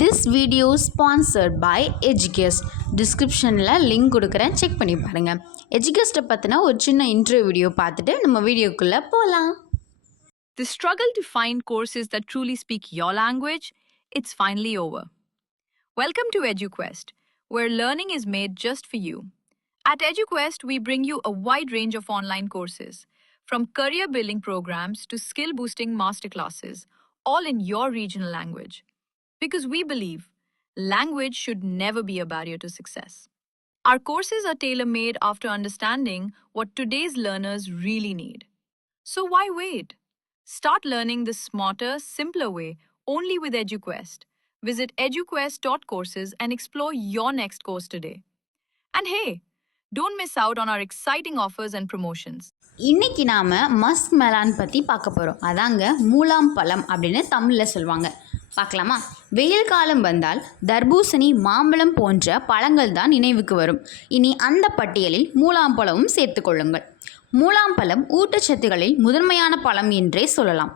This video is sponsored by Educast. டிஸ்கிரிப்ஷனில் link கொடுக்குறேன், check பண்ணி பாருங்கள். எஜுகேஸ்ட்டை பற்றின ஒரு சின்ன இன்ட்ரோ வீடியோ பார்த்துட்டு நம்ம வீடியோக்குள்ளே போகலாம். The struggle to find courses that truly speak your language, it's finally over. Welcome to EduQuest, where learning is made just for you. At EduQuest, we bring you a wide range of online courses, from career building programs to skill boosting masterclasses, all in your regional language. Because we believe language should never be a barrier to success. Our courses are tailor-made after understanding what today's learners really need. So why wait? Start learning the smarter, simpler way only with EduQuest. Visit eduquest.courses and explore your next course today. And hey, don't miss out on our exciting offers and promotions. இன்னைக்கு நாம் Musk melon பற்றி பார்க்க போகிறோம். அதாங்க மூலாம் பழம் அப்படின்னு தமிழில் சொல்லுவாங்க. பார்க்கலாமா? வெயில் காலம் வந்தால் தர்பூசணி, மாம்பழம் போன்ற பழங்கள் தான் நினைவுக்கு வரும். இனி அந்த பட்டியலில் மூலாம்பழமும் சேர்த்து கொள்ளுங்கள். மூலாம்பழம் ஊட்டச்சத்துக்களில் முதன்மையான பழம் என்றே சொல்லலாம்.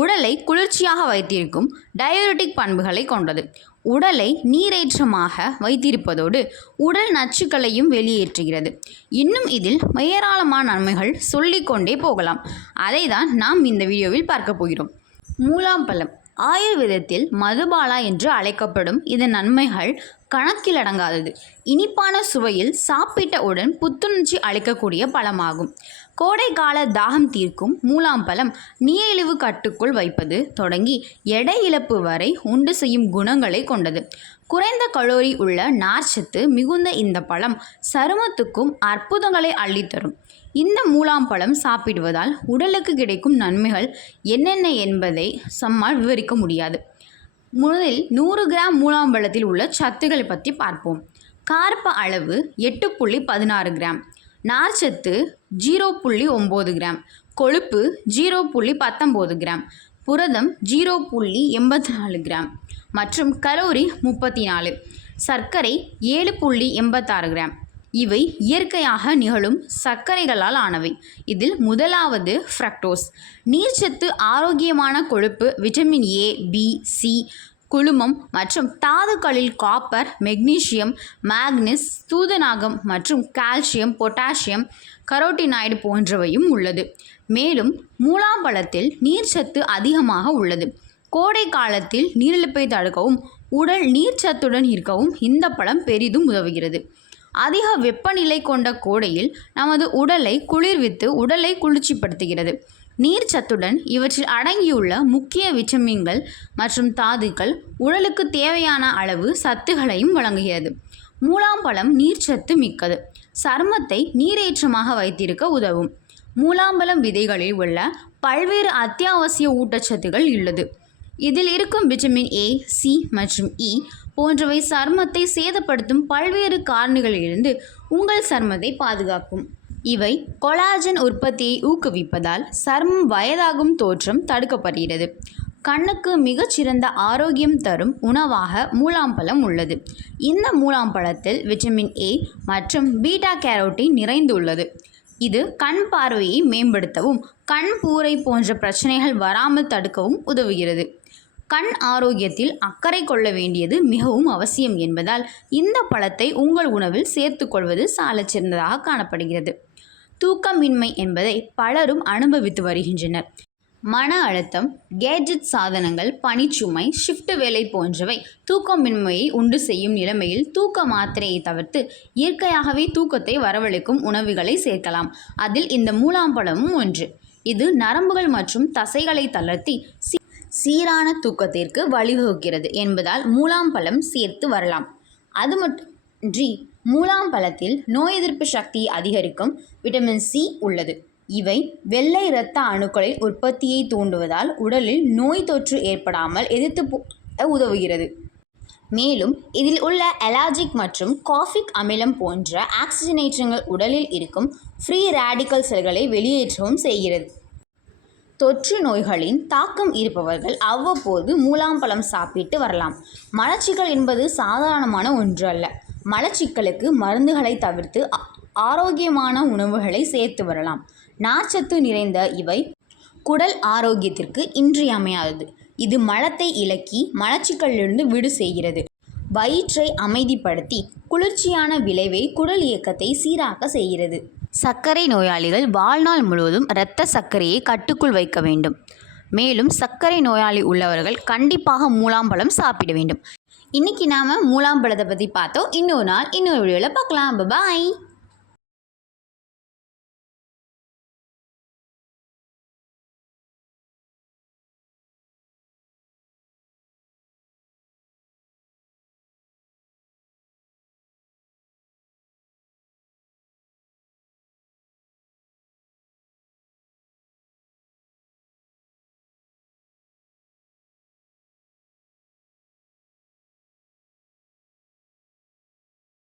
உடலை குளிர்ச்சியாக வைத்திருக்கும் டயபெட்டிக் பண்புகளை கொண்டது. உடலை நீரேற்றமாக வைத்திருப்பதோடு உடல் நச்சுக்களையும் வெளியேற்றுகிறது. இன்னும் இதில் ஏராளமான நன்மைகள் சொல்லிக்கொண்டே போகலாம். அதை தான் நாம் இந்த வீடியோவில் பார்க்க போகிறோம். மூலாம்பழம் ஆயுர்வேதத்தில் மதுபாலா என்று அழைக்கப்படும் இதன் நன்மைகள் கணக்கிலடங்காதது. இனிப்பான சுவையில் சாப்பிட்டவுடன் புத்துணர்ச்சி அளிக்கக்கூடிய பழமாகும். கோடைக்கால தாகம் தீர்க்கும் மூலாம்பழம் நீரிழிவு கட்டுக்குள் வைப்பது தொடங்கி எடை இழப்பு வரை உண்டு செய்யும் குணங்களை கொண்டது. குறைந்த கலோரி உள்ள நார்ச்சத்து மிகுந்த இந்த பழம் சருமத்துக்கும் அற்புதங்களை அள்ளித்தரும். இந்த மூலாம்பழம் சாப்பிடுவதால் உடலுக்கு கிடைக்கும் நன்மைகள் என்னென்ன என்பதை நம்மால் விவரிக்க முடியாது. முதலில் 100 கிராம் மூலாம்பழத்தில் உள்ள சத்துக்களை பற்றி பார்ப்போம். கார்ப அளவு 8.16 கிராம், நார்ச்சத்து 0.9 கிராம், கொழுப்பு 0.19 கிராம், புரதம் 0.84 கிராம் மற்றும் கலோரி 34, சர்க்கரை 7.86 கிராம். இவை இயற்கையாக நிகழும் சர்க்கரைகளால் ஆனவை. இதில் முதலாவது ஃப்ரக்டோஸ். நீர்ச்சத்து, ஆரோக்கியமான கொழுப்பு, விட்டமின் ஏ, பி, சி, குழுமம் மற்றும் தாதுக்களில் காப்பர், மெக்னீசியம், மேக்னீஸ், தூதநாகம் மற்றும் கால்சியம், பொட்டாசியம், கரோட்டினாய்டு போன்றவையும் உள்ளது. மேலும் மூலாம்பழத்தில் நீர்ச்சத்து அதிகமாக உள்ளது. கோடை காலத்தில் நீரிழப்பை தடுக்கவும் உடல் நீர்ச்சத்துடன் இருக்கவும் இந்த பழம் பெரிதும் உதவுகிறது. அதிக வெப்பநிலை கொண்ட கோடையில் நமது உடலை குளிர்வித்து உடலை குளிர்ச்சிப்படுத்துகிறது. நீர்ச்சத்துடன் இவற்றில் அடங்கியுள்ள முக்கிய விட்டமின்கள் மற்றும் தாதுக்கள் உடலுக்கு தேவையான அளவு சத்துகளையும் வழங்குகிறது. மூலாம்பழம் நீர்ச்சத்து மிக்கது. சருமத்தை நீரேற்றமாக வைத்திருக்க உதவும். மூலாம்பழம் விதைகளில் உள்ள பல்வேறு அத்தியாவசிய ஊட்டச்சத்துக்கள் உள்ளது. இதில் இருக்கும் விட்டமின் ஏ, சி மற்றும் இ போன்றவை சருமத்தை சேதப்படுத்தும் பல்வேறு காரணிகளிலிருந்து உங்கள் சருமத்தை பாதுகாக்கும். இவை கொலாஜன் உற்பத்தியை ஊக்குவிப்பதால் சருமம் வயதாகும் தோற்றம் தடுக்கப்படுகிறது. கண்ணுக்கு மிகச்சிறந்த ஆரோக்கியம் தரும் உணவாக மூலாம்பழம் உள்ளது. இந்த மூலாம்பழத்தில் விட்டமின் ஏ மற்றும் பீட்டா கேரோட்டின் நிறைந்துள்ளது. இது கண் பார்வையை மேம்படுத்தவும் கண் பூரை போன்ற பிரச்சனைகள் வராமல் தடுக்கவும் உதவுகிறது. கண் ஆரோக்கியத்தில் அக்கறை கொள்ள வேண்டியது மிகவும் அவசியம் என்பதால் இந்த பழத்தை உங்கள் உணவில் சேர்த்துக்கொள்வது சாலச் சிறந்ததாக காணப்படுகிறது. தூக்கமின்மை என்பதை பலரும் அனுபவித்து வருகின்றனர். மன அழுத்தம், கேட்ஜெட் சாதனங்கள், பணிச்சுமை, ஷிஃப்ட் வேலை போன்றவை தூக்கமின்மையை உண்டு செய்யும் நிலைமையில் தூக்க மாத்திரையை தவிர்த்து இயற்கையாகவே தூக்கத்தை வரவழைக்கும் உணவுகளை சேர்க்கலாம். அதில் இந்த மூலாம்பழமும் ஒன்று. இது நரம்புகள் மற்றும் தசைகளை தளர்த்தி சீரான தூக்கத்திற்கு வழிவகுக்கிறது என்பதால் மூலாம்பழம் சேர்த்து வரலாம். அது மட்டுமின்றி மூலாம்பழத்தில் நோய் எதிர்ப்பு சக்தியை அதிகரிக்கும் விட்டமின் சி உள்ளது. இவை வெள்ளை இரத்த அணுக்களின் உற்பத்தியை தூண்டுவதால் உடலில் நோய் தொற்று ஏற்படாமல் எதிர்த்து உதவுகிறது. மேலும் இதில் உள்ள எலாஜிக் மற்றும் காஃபிக் அமிலம் போன்ற ஆக்சிஜனேற்றங்கள் உடலில் இருக்கும் ஃப்ரீ ரேடிக்கல் செல்களை வெளியேற்றவும் செய்கிறது. தொற்று நோய்களின் தாக்கம் இருப்பவர்கள் அவ்வப்போது மூலாம்பழம் சாப்பிட்டு வரலாம். மலச்சிக்கல் என்பது சாதாரணமான ஒன்று அல்ல. மலச்சிக்கலுக்கு மருந்துகளை தவிர்த்து ஆரோக்கியமான உணவுகளை சேர்த்து வரலாம். நார்ச்சத்து நிறைந்த இவை குடல் ஆரோக்கியத்திற்கு இன்றியமையாதது. இது மலத்தை இலக்கி மலச்சிக்கலிலிருந்து விடு செய்கிறது. வயிற்றை அமைதிப்படுத்தி குளிர்ச்சியான விளைவை குடல் இயக்கத்தை சீராக்க செய்கிறது. சர்க்கரை நோயாளிகள் வாழ்நாள் முழுவதும் இரத்த சர்க்கரையை கட்டுக்குள் வைக்க வேண்டும். மேலும் சர்க்கரை நோயாளி உள்ளவர்கள் கண்டிப்பாக மூலாம்பழம் சாப்பிட வேண்டும். இன்றைக்கி நாம் மூலாம்பழத்தை பற்றி பார்த்தோம். இன்னொரு நாள் இன்னொரு வீடியோவில் பார்க்கலாம். பாய்.